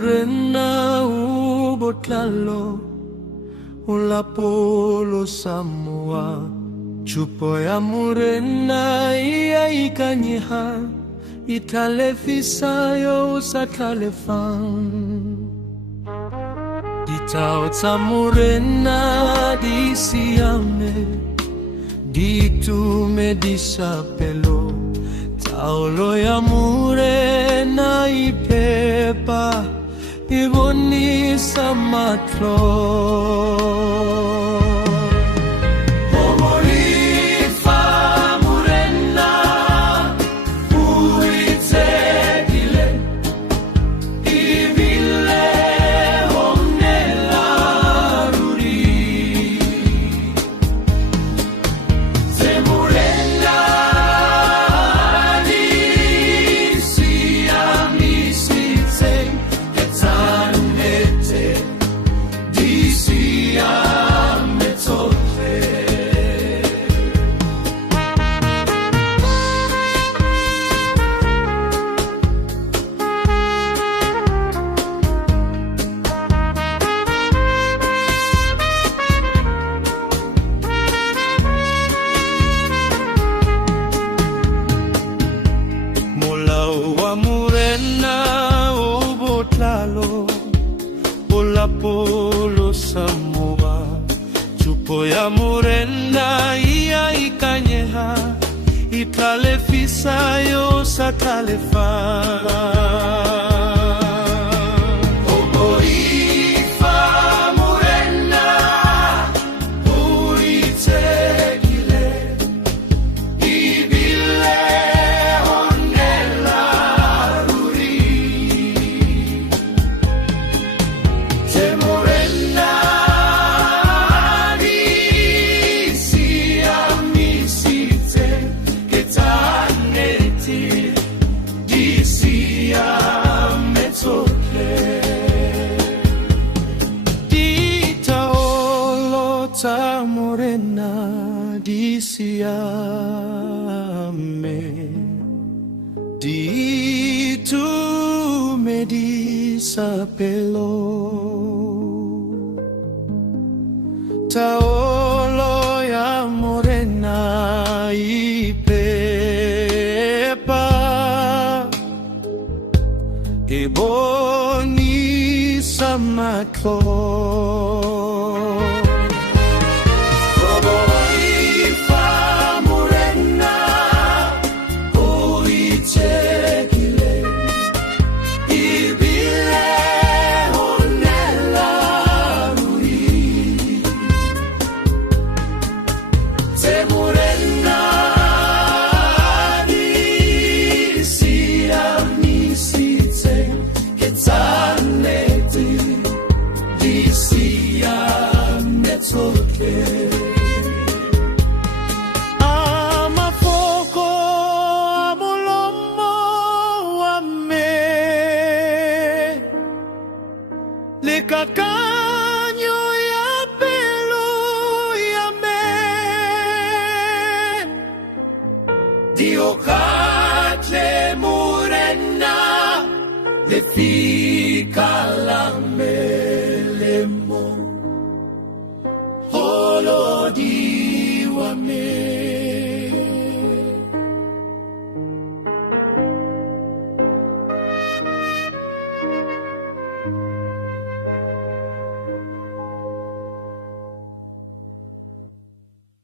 morena ubotlalo ulapolo Samoa. Chupo ya morena iaikanyeha italefisayo sa talefang. Ditao tsa morena di siame, di tume di sapelo. Taolo ya morena ipepa, iboni sa matlo. Ulapolo Samoa. Chupo ya morena iaikanyeha italefisayo sa talefang. Ta morena di siame, di tu me di sapelo. Taolo ya morena ipepa, iboni sa matlo. Cacaño ya pelo ya me Dio catle morena de fica la